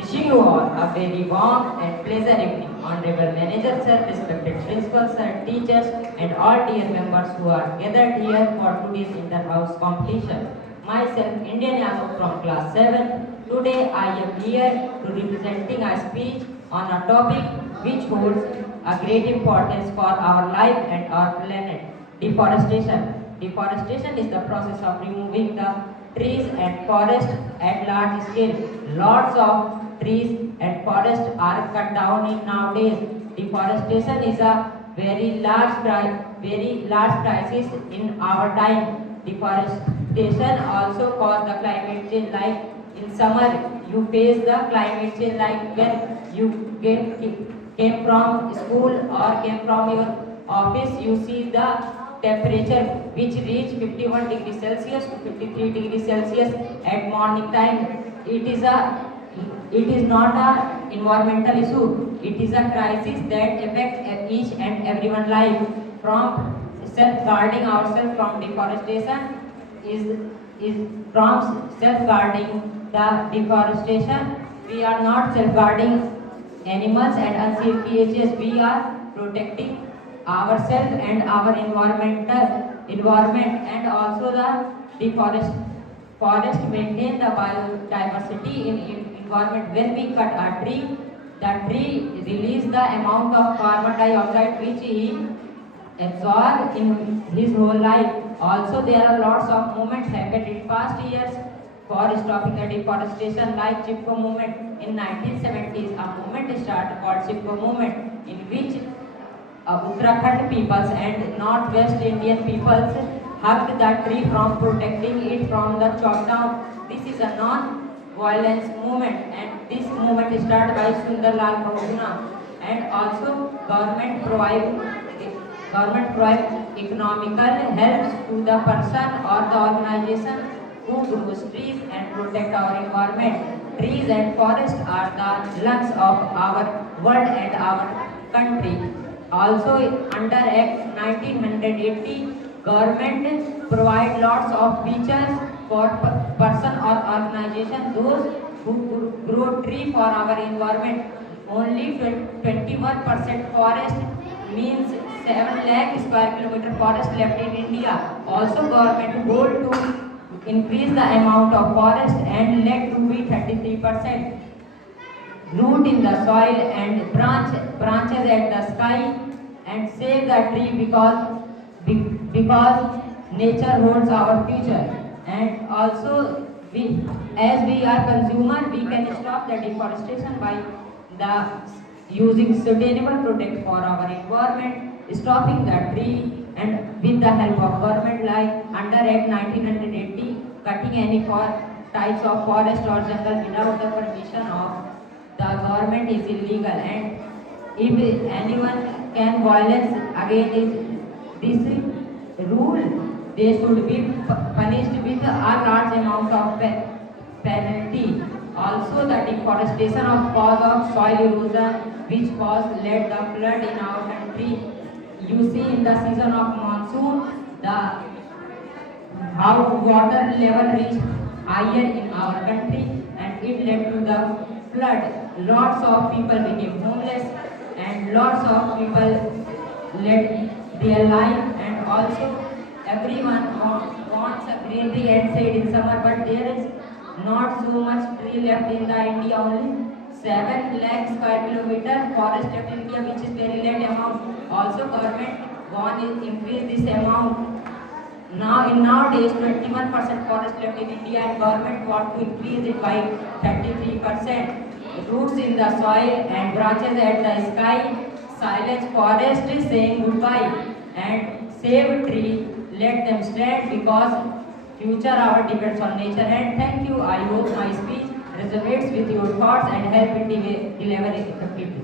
Wishing you all a very warm and pleasant evening. Honorable Manager Sir, respected Principal Sir, teachers and all dear members who are gathered here for today's inter-house competition. Myself, Indian Yadav from class 7. Today I am here to representing a speech on a topic which holds a great importance for our life and our planet. Deforestation. Deforestation is the process of removing the trees and forests at large scale. Lots of trees and forests are cut down in nowadays. Deforestation is a very large crisis in our time. Deforestation also cause the climate change, like in summer you face the climate change, like when you came from school or came from your office, you see the temperature which reach 51 degrees Celsius to 53 degrees Celsius at morning time. It is not a environmental issue. It is a crisis that affects each and everyone's life. From self-guarding ourselves from deforestation is from self-guarding the deforestation. We are not safeguarding animals and unsafe creatures. We are protecting ourselves and our environment, and also the forest maintain the biodiversity in environment. When we cut a tree, the tree release the amount of carbon dioxide which he absorb in his whole life. Also, there are lots of movements happened in past years for stopping the deforestation, like Chipko movement in 1970s. A movement started called Chipko movement, in which Uttarakhand peoples and Northwest Indian peoples hugged the tree from protecting it from the chop down. This is a non-violence movement, and this movement started by Sundarlal Bahuguna. And also government provide economical help to the person or the organization who grows trees and protect our environment. Trees and forests are the lungs of our world and our country. Also, under Act 1980, government provide lots of features for person or organization, those who grow tree for our environment. Only 21% forest means 7 lakh square kilometer forest left in India. Also, government goal to increase the amount of forest and let to be 33%. Root in the soil and branches at the sky, and save the tree because nature holds our future. And also, as we are consumer, we can stop the deforestation by using sustainable product for our environment, stopping the tree, and with the help of government, like under Act 1980, cutting any types of forest or jungle without the permission of the government is illegal. And if anyone can violence against this rule, they should be punished with a large amount of penalty. Also, the deforestation of cause of soil erosion, which led the flood in our country. You see in the season of monsoon, how water level reached higher in our country, and it led to the flood. Lots of people became homeless, and lots of people led their life. And also, everyone wants a greenery and shade in summer, but there is not so much tree left in the India. Only 7 lakh square kilometer forest left in India, which is very less amount. Also, government want to increase this amount. Nowadays, 21% forest left in India, and government want to increase it by 33%. Roots in the soil and branches at the sky. Silence forest is saying goodbye, and save tree, let them stand, because future our depends on nature. And thank you. I hope my speech resonates with your thoughts and help it deliver effectively.